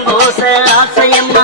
சீலம்போச ஆசையம்மா.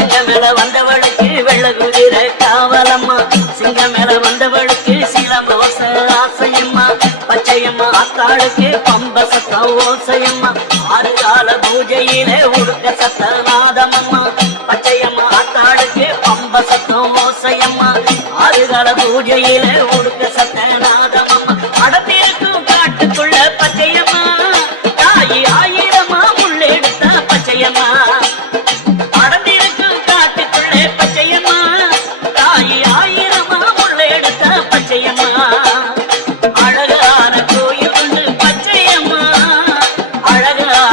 எங்க மேல வந்தவளுக்கு வெள்ள குதிர காவலம்மா. சிங்க மேல வந்தவளுக்கு சீலம்போச ஆசையம்மா. பச்சையம்மா அத்தாளுக்கு பம்ப சத்த ஓசையம்மா. ஆறு கால பூஜையிலே உடுக்க சத்த நாதமம்மா. பச்சையம்மா அத்தாளுக்கு பம்ப சத்தம் ஓசையம்மா. ஆறு கால பூஜையிலே உடுக்க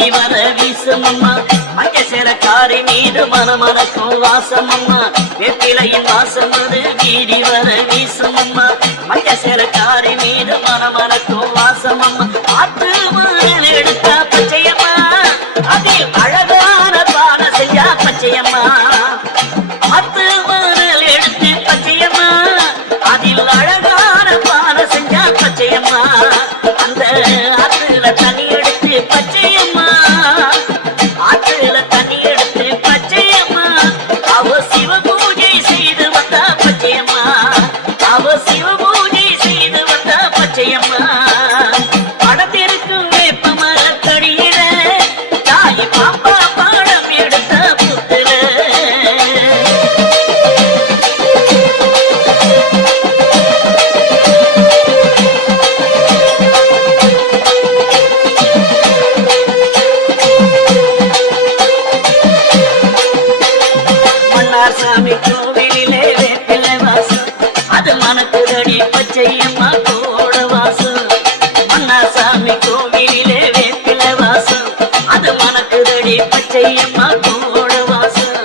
வீதி வர வீசமம்மா. மஞ்ச சேரக்காரி மீது மனமனக்கும் வாசமம்மா. வெப்பிலையின் வாசம் அது வீடி வர வீசமம்மா. மஞ்ச சேரக்காரி மீது மனமன அவ சிவ பூஜை செய்து வந்தா பச்சையம்மா. படத்திற்கும் வேப்ப மரத்தடியில தாய் பாப்பா பாடம் எடுத்த புத்துல மன்னார் சாமி செய்யம்மா பச்சையம்மா கோட வாசம் மன்னாசாமி கோவிலே கோவிலிலே வேப்பிலை வாசம் அது மனக்குதடி பச்சையம்மா கோட வாசம்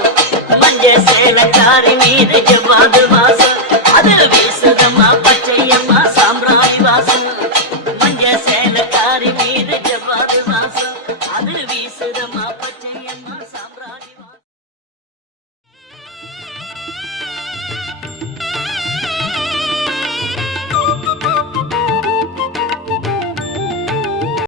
மஞ்ச சேலக்காரி மீது ஜவ்வாது